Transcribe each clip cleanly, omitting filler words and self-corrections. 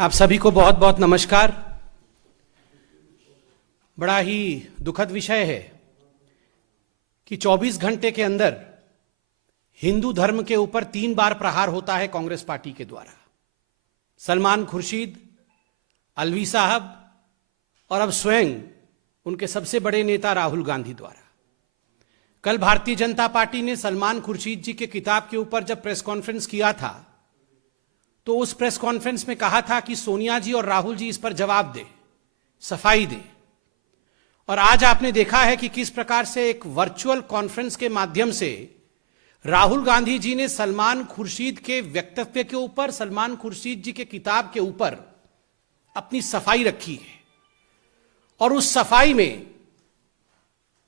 आप सभी को बहुत बहुत नमस्कार। बड़ा ही दुखद विषय है कि 24 घंटे के अंदर हिंदू धर्म के ऊपर 3 बार प्रहार होता है कांग्रेस पार्टी के द्वारा। सलमान खुर्शीद, अलवी साहब और अब स्वयं उनके सबसे बड़े नेता राहुल गांधी द्वारा। कल भारतीय जनता पार्टी ने सलमान खुर्शीद जी के किताब के ऊपर जब प्रेस कॉन्फ्रेंस किया था तो उस प्रेस कॉन्फ्रेंस में कहा था कि सोनिया जी और राहुल जी इस पर जवाब दें, सफाई दें। और आज आपने देखा है कि किस प्रकार से एक वर्चुअल कॉन्फ्रेंस के माध्यम से राहुल गांधी जी ने सलमान खुर्शीद के वक्तव्य के ऊपर, सलमान खुर्शीद जी के किताब के ऊपर अपनी सफाई रखी है। और उस सफाई में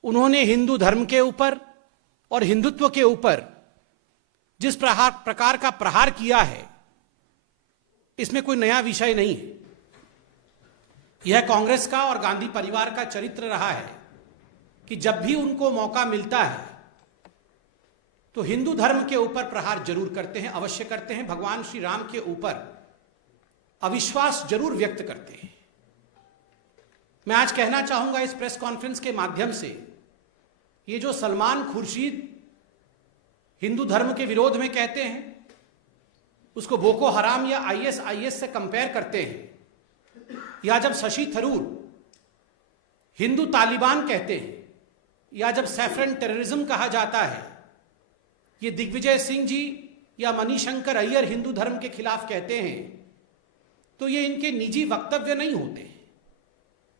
उन्होंने हिंदू धर्म के ऊपर और हिंदुत्व के ऊपर जिस प्रकार का प्रहार किया है, इसमें कोई नया विषय नहीं है। यह कांग्रेस का और गांधी परिवार का चरित्र रहा है कि जब भी उनको मौका मिलता है तो हिंदू धर्म के ऊपर प्रहार जरूर करते हैं, अवश्य करते हैं। भगवान श्री राम के ऊपर अविश्वास जरूर व्यक्त करते हैं। मैं आज कहना चाहूंगा इस प्रेस कॉन्फ्रेंस के माध्यम से, ये जो सलमान खुर्शीद हिंदू धर्म के विरोध में कहते हैं, उसको बोको हराम या आईएस से कंपेयर करते हैं, या जब शशि थरूर हिंदू तालिबान कहते हैं, या जब सैफरन टेररिज्म कहा जाता है, ये दिग्विजय सिंह जी या मणिशंकर अय्यर हिंदू धर्म के खिलाफ कहते हैं, तो ये इनके निजी वक्तव्य नहीं होते,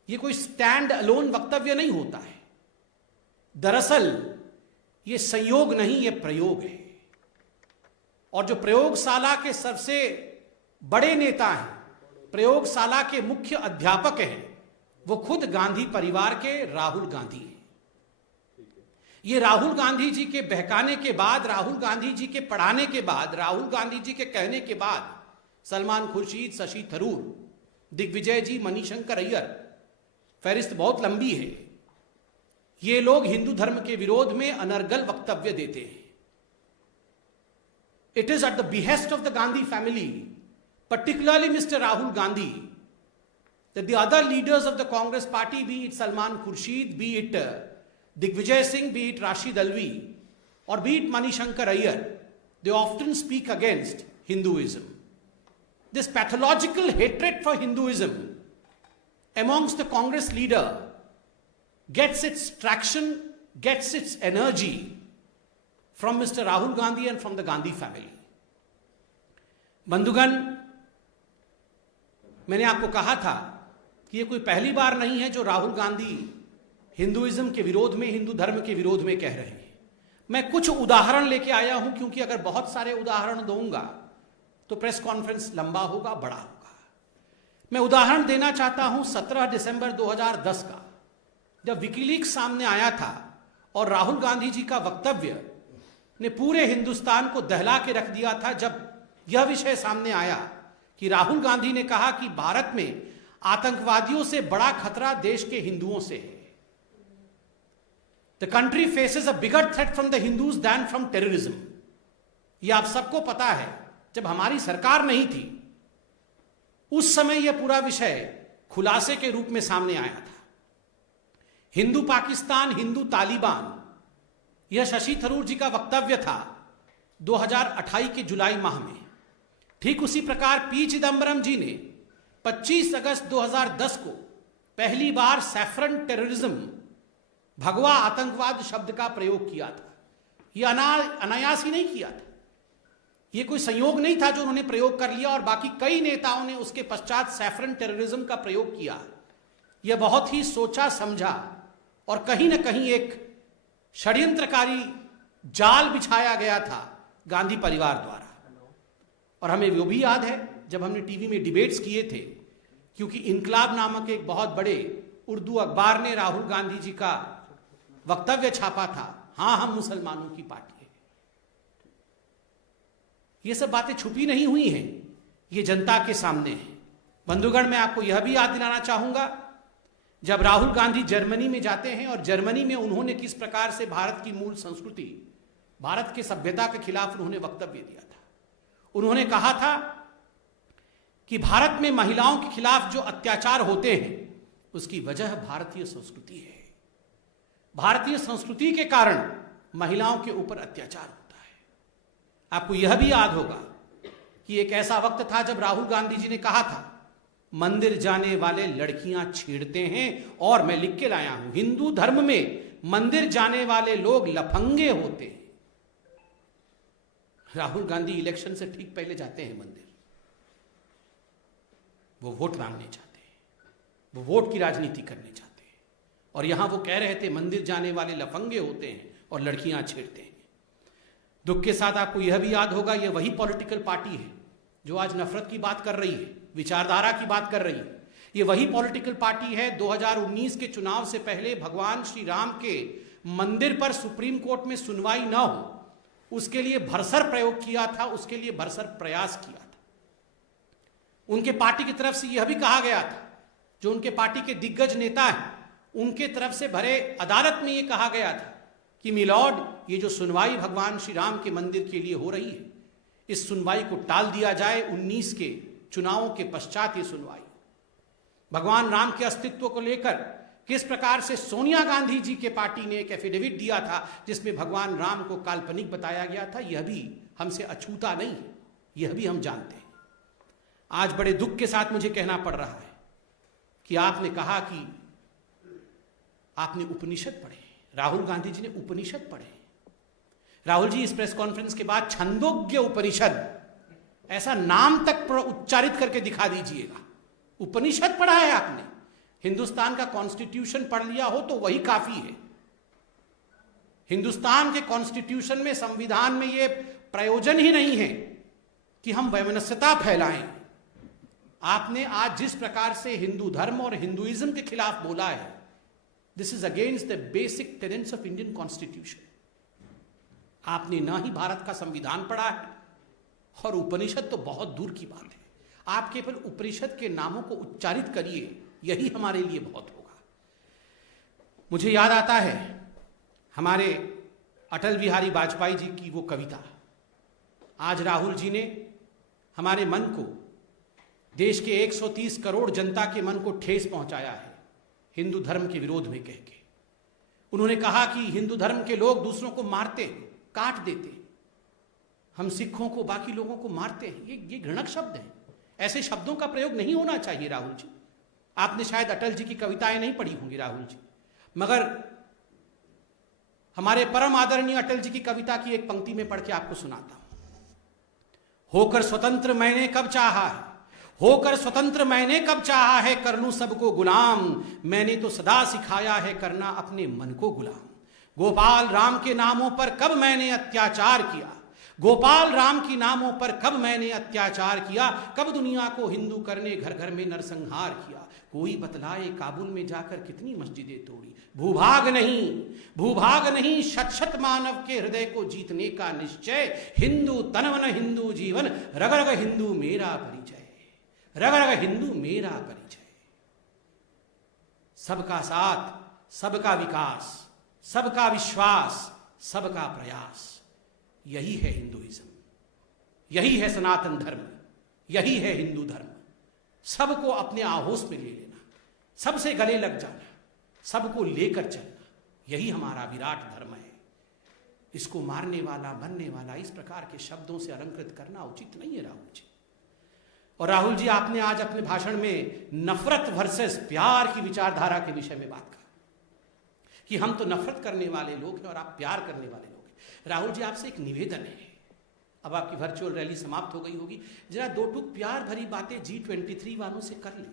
ये कोई स्टैंड अलोन वक्तव्य नहीं होता है। दरअसल ये संयोग नहीं, ये प्रयोग है। और जो प्रयोगशाला के सबसे बड़े नेता हैं, प्रयोगशाला के मुख्य अध्यापक हैं, वो खुद गांधी परिवार के राहुल गांधी हैं। ये राहुल गांधी जी के बहकाने के बाद, राहुल गांधी जी के पढ़ाने के बाद, राहुल गांधी जी के कहने के बाद सलमान खुर्शीद, शशि थरूर, दिग्विजय जी, मणिशंकर अय्यर, फहरिस्त बहुत लंबी है, ये लोग हिंदू धर्म के विरोध में अनर्गल वक्तव्य देते हैं। It is at the behest of the Gandhi family, particularly Mr. Rahul Gandhi, that the other leaders of the Congress party, be it Salman Khurshid, be it Digvijay Singh, be it Rashid Alvi, or be it Manishankar Ayyar, they often speak against Hinduism. This pathological hatred for Hinduism amongst the Congress leader gets its traction, gets its energy from Mr. Rahul Gandhi and from the Gandhi family. बंधुगण, मैंने आपको कहा था कि ये कोई पहली बार नहीं है जो राहुल गांधी हिंदुइज्म के विरोध में, हिंदू धर्म के विरोध में कह रहे हैं। मैं कुछ उदाहरण लेके आया हूं, क्योंकि अगर बहुत सारे उदाहरण दूंगा तो प्रेस कॉन्फ्रेंस लंबा होगा, बड़ा होगा। मैं उदाहरण देना चाहता हूं 17 दिसंबर 2010 का, जब विकीलीक्स सामने आया था और राहुल गांधी जी का वक्तव्य ने पूरे हिंदुस्तान को दहला के रख दिया था। जब यह विषय सामने आया कि राहुल गांधी ने कहा कि भारत में आतंकवादियों से बड़ा खतरा देश के हिंदुओं से है। The country faces a bigger threat from the Hindus than from terrorism. यह आप सबको पता है, जब हमारी सरकार नहीं थी उस समय यह पूरा विषय खुलासे के रूप में सामने आया था। हिंदू पाकिस्तान, हिंदू तालिबान, यह शशि थरूर जी का वक्तव्य था 2028 के जुलाई माह में। ठीक उसी प्रकार पी चिदंबरम जी ने 25 अगस्त 2010 को पहली बार सैफरन टेररिज्म, भगवा आतंकवाद शब्द का प्रयोग किया था। यह अनायास ही नहीं किया था, यह कोई संयोग नहीं था जो उन्होंने प्रयोग कर लिया और बाकी कई नेताओं ने उसके पश्चात सैफरन टेररिज्म का प्रयोग किया। यह बहुत ही सोचा समझा और कहीं ना कहीं एक षड्यंत्रकारी जाल बिछाया गया था गांधी परिवार द्वारा। और हमें वो भी याद है जब हमने टीवी में डिबेट्स किए थे, क्योंकि इनकलाब नामक एक बहुत बड़े उर्दू अखबार ने राहुल गांधी जी का वक्तव्य छापा था, हां हम मुसलमानों की पार्टी है। ये सब बातें छुपी नहीं हुई हैं, ये जनता के सामने है। बंधुगण, मैं आपको यह भी याद दिलाना चाहूंगा, जब राहुल गांधी जर्मनी में जाते हैं और जर्मनी में उन्होंने किस प्रकार से भारत की मूल संस्कृति, भारत की सभ्यता के खिलाफ उन्होंने वक्तव्य दिया था। उन्होंने कहा था कि भारत में महिलाओं के खिलाफ जो अत्याचार होते हैं उसकी वजह भारतीय संस्कृति है। भारतीय संस्कृति के कारण महिलाओं के ऊपर अत्याचार होता है। आपको यह भी याद होगा कि एक ऐसा वक्त था जब राहुल गांधी जी ने कहा था मंदिर जाने वाले लड़कियां छेड़ते हैं, और मैं लिख के लाया हूं हिंदू धर्म में मंदिर जाने वाले लोग लफंगे होते हैं। राहुल गांधी इलेक्शन से ठीक पहले जाते हैं मंदिर, वो वोट मांगने चाहते हैं, वो वोट की राजनीति करने चाहते हैं, और यहां वो कह रहे थे मंदिर जाने वाले लफंगे होते हैं और लड़कियां छेड़ते हैं। दुख के साथ आपको यह भी याद होगा, यह वही पॉलिटिकल पार्टी है जो आज नफरत की बात कर रही है, विचारधारा की बात कर रही है। ये वही पॉलिटिकल पार्टी है 2019 के चुनाव से पहले भगवान श्री राम के मंदिर पर सुप्रीम कोर्ट में सुनवाई न हो उसके लिए भरसर प्रयोग किया था, उसके लिए भरसर प्रयास किया था। उनके पार्टी की तरफ से यह भी कहा गया था, जो उनके पार्टी के दिग्गज नेता हैं उनके तरफ से भरे अदालत में यह कहा गया था कि मिलॉर्ड, ये जो सुनवाई भगवान श्री राम के मंदिर के लिए हो रही है, इस सुनवाई को टाल दिया जाए। 19 के चुनावों के पश्चात ये सुनवाई भगवान राम के अस्तित्व को लेकर किस प्रकार से सोनिया गांधी जी के पार्टी ने एक एफिडेविट दिया था जिसमें भगवान राम को काल्पनिक बताया गया था, यह भी हमसे अछूता नहीं है, यह भी हम जानते हैं। आज बड़े दुख के साथ मुझे कहना पड़ रहा है कि आपने कहा कि आपने उपनिषद पढ़े, राहुल गांधी जी ने उपनिषद पढ़े। राहुल जी, इस प्रेस कॉन्फ्रेंस के बाद छंदोग्य उपनिषद ऐसा नाम तक उच्चारित करके दिखा दीजिएगा। उपनिषद पढ़ा है आपने? हिंदुस्तान का कॉन्स्टिट्यूशन पढ़ लिया हो तो वही काफी है। हिंदुस्तान के कॉन्स्टिट्यूशन में, संविधान में यह प्रयोजन ही नहीं है कि हम वैमनस्यता फैलाएं। आपने आज जिस प्रकार से हिंदू धर्म और हिंदुइज्म के खिलाफ बोला है, this is against the basic tenants of Indian constitution. आपने ना ही भारत का संविधान पढ़ा है और उपनिषद तो बहुत दूर की बात है। आप केवल उपनिषद के नामों को उच्चारित करिए, यही हमारे लिए बहुत होगा। मुझे याद आता है हमारे अटल बिहारी वाजपेयी जी की वो कविता। आज राहुल जी ने हमारे मन को, देश के 130 करोड़ जनता के मन को ठेस पहुंचाया है हिंदू धर्म के विरोध में कह के। उन्होंने कहा कि हिंदू धर्म के लोग दूसरों को मारते हैं, काट देते हैं, हम सिखों को, बाकी लोगों को मारते हैं। ये घृणक शब्द हैं, ऐसे शब्दों का प्रयोग नहीं होना चाहिए। राहुल जी, आपने शायद अटल जी की कविताएं नहीं पढ़ी होंगी राहुल जी, मगर हमारे परम आदरणीय अटल जी की कविता की एक पंक्ति में पढ़ के आपको सुनाता हूं। होकर स्वतंत्र मैंने कब चाहा है, होकर स्वतंत्र मैंने कब चाहा है, कर लूं सबको गुलाम, मैंने तो सदा सिखाया है करना अपने मन को गुलाम। गोपाल राम के नामों पर कब मैंने अत्याचार किया, गोपाल राम की नामों पर कब मैंने अत्याचार किया, कब दुनिया को हिंदू करने घर घर में नरसंहार किया। कोई बतलाए काबुल में जाकर कितनी मस्जिदें तोड़ी, भूभाग नहीं शत शत मानव के हृदय को जीतने का निश्चय। हिंदू तनवन हिंदू जीवन, रग रग हिंदू मेरा परिचय, रग रग हिंदू मेरा परिचय। सबका साथ, सबका विकास, सबका विश्वास, सबका प्रयास, यही है हिंदुइज्म, यही है सनातन धर्म, यही है हिंदू धर्म। सबको अपने आहोश में ले लेना, सबसे गले लग जाना, सबको लेकर चलना, यही हमारा विराट धर्म है। इसको मारने वाला, बनने वाला, इस प्रकार के शब्दों से अलंकृत करना उचित नहीं है राहुल जी। और राहुल जी, आपने आज अपने भाषण में नफरत वर्सेस प्यार की विचारधारा के विषय में बात कहा कि हम तो नफरत करने वाले लोग हैं और आप प्यार करने वाले लोग हैं। राहुल जी, आपसे एक निवेदन है, अब आपकी वर्चुअल रैली समाप्त हो गई होगी, जरा दो टूक प्यार भरी बातें G23 वालों से कर ली।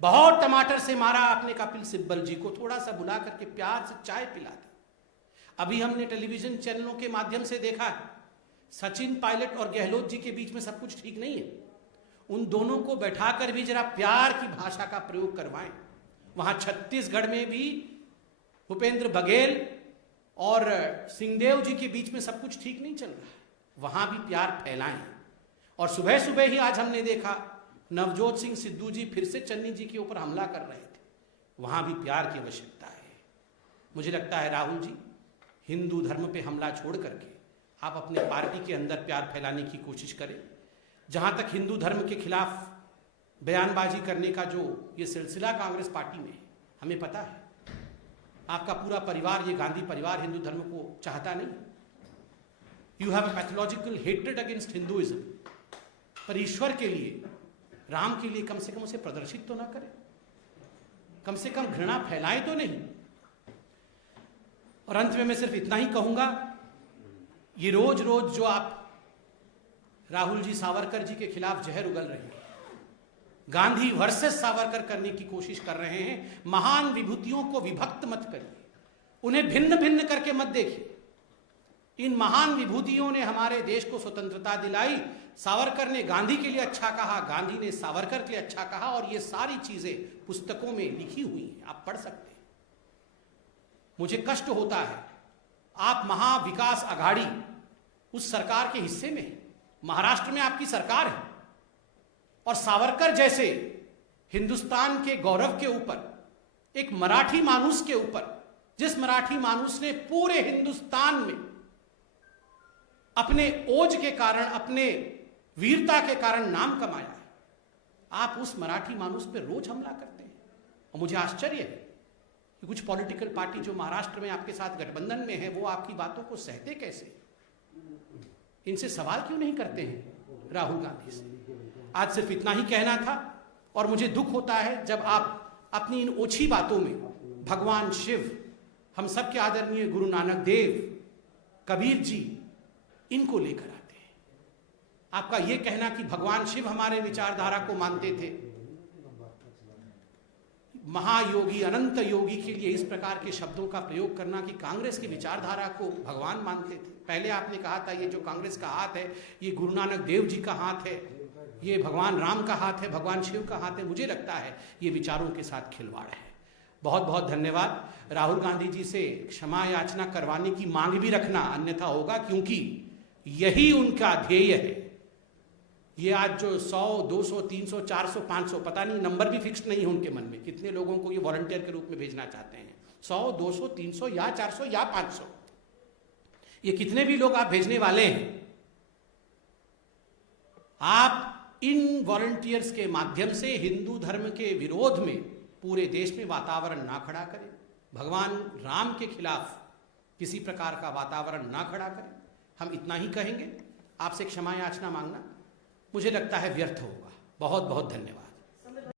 बहुत टमाटर से मारा आपने कपिल सिब्बल जी को, थोड़ा सा बुला करके प्यार से चाय पिला दी। अभी हमने टेलीविजन चैनलों के माध्यम से देखा है, सचिन पायलट और गहलोत जी के बीच में सब कुछ ठीक नहीं है। उन दोनों को बैठाकर भी जरा प्यार की भाषा का प्रयोग करवाएं। वहां छत्तीसगढ़ में भी भूपेंद्र बघेल और सिंहदेव जी के बीच में सब कुछ ठीक नहीं चल रहा है, वहां भी प्यार फैलाएं। और सुबह सुबह ही आज हमने देखा नवजोत सिंह सिद्धू जी फिर से चन्नी जी के ऊपर हमला कर रहे थे, वहां भी प्यार की आवश्यकता है। मुझे लगता है राहुल जी, हिंदू धर्म पे हमला छोड़ करके आप अपने पार्टी के अंदर प्यार फैलाने की कोशिश करें। जहां तक हिंदू धर्म के खिलाफ बयानबाजी करने का जो ये सिलसिला कांग्रेस पार्टी में है, हमें पता है आपका पूरा परिवार, ये गांधी परिवार, हिंदू धर्म को चाहता नहीं। You have a pathological hatred against Hinduism. पर ईश्वर के लिए, राम के लिए कम से कम उसे प्रदर्शित तो ना करें, कम से कम घृणा फैलाए तो नहीं। और अंत में मैं सिर्फ इतना ही कहूंगा, ये रोज रोज जो आप राहुल जी सावरकर जी के खिलाफ जहर उगल रहे हैं, गांधी वर्सेस सावरकर करने की कोशिश कर रहे हैं, महान विभूतियों को विभक्त मत करिए, उन्हें भिन्न भिन्न करके मत देखिए। इन महान विभूतियों ने हमारे देश को स्वतंत्रता दिलाई। सावरकर ने गांधी के लिए अच्छा कहा, गांधी ने सावरकर के लिए अच्छा कहा, और ये सारी चीजें पुस्तकों में लिखी हुई हैं, आप पढ़ सकते हैं। मुझे कष्ट होता है, आप महाविकास आघाड़ी उस सरकार के हिस्से में हैं, महाराष्ट्र में आपकी सरकार है, और सावरकर जैसे हिंदुस्तान के गौरव के ऊपर, एक मराठी मानुस के ऊपर, जिस मराठी मानुस ने पूरे हिंदुस्तान में अपने ओज के कारण, अपने वीरता के कारण नाम कमाया है, आप उस मराठी मानुस पे रोज हमला करते हैं। और मुझे आश्चर्य है कि कुछ पॉलिटिकल पार्टी जो महाराष्ट्र में आपके साथ गठबंधन में है, वो आपकी बातों को सहते कैसे, इनसे सवाल क्यों नहीं करते हैं राहुल गांधी से। आज सिर्फ इतना ही कहना था, और मुझे दुख होता है जब आप अपनी इन ओछी बातों में भगवान शिव, हम सबके आदरणीय गुरु नानक देव, कबीर जी, इनको लेकर आते हैं। आपका यह कहना कि भगवान शिव हमारे विचारधारा को मानते थे, महायोगी अनंत योगी के लिए इस प्रकार के शब्दों का प्रयोग करना कि कांग्रेस की विचारधारा को भगवान मानते थे। पहले आपने कहा था ये जो कांग्रेस का हाथ है, ये गुरु नानक देव जी का हाथ है, ये भगवान राम का हाथ है, भगवान शिव का हाथ है। मुझे लगता है ये विचारों के साथ खिलवाड़ है। बहुत बहुत धन्यवाद। राहुल गांधी जी से क्षमा याचना करवाने की मांग भी रखना, अन्यथा होगा, क्योंकि यही उनका ध्येय है। ये आज जो 100, 200, 300, 400, 500, पता नहीं, नंबर भी फिक्स नहीं है उनके मन में, कितने लोगों को ये वॉलंटियर के रूप में भेजना चाहते हैं। 100, 200, 300 या 400 या 500, ये कितने भी लोग आप भेजने वाले हैं, आप इन वॉलंटियर्स के माध्यम से हिंदू धर्म के विरोध में पूरे देश में वातावरण ना खड़ा करें, भगवान राम के खिलाफ किसी प्रकार का वातावरण ना खड़ा करें। हम इतना ही कहेंगे। आपसे क्षमा याचना मांगना मुझे लगता है व्यर्थ होगा। बहुत बहुत धन्यवाद।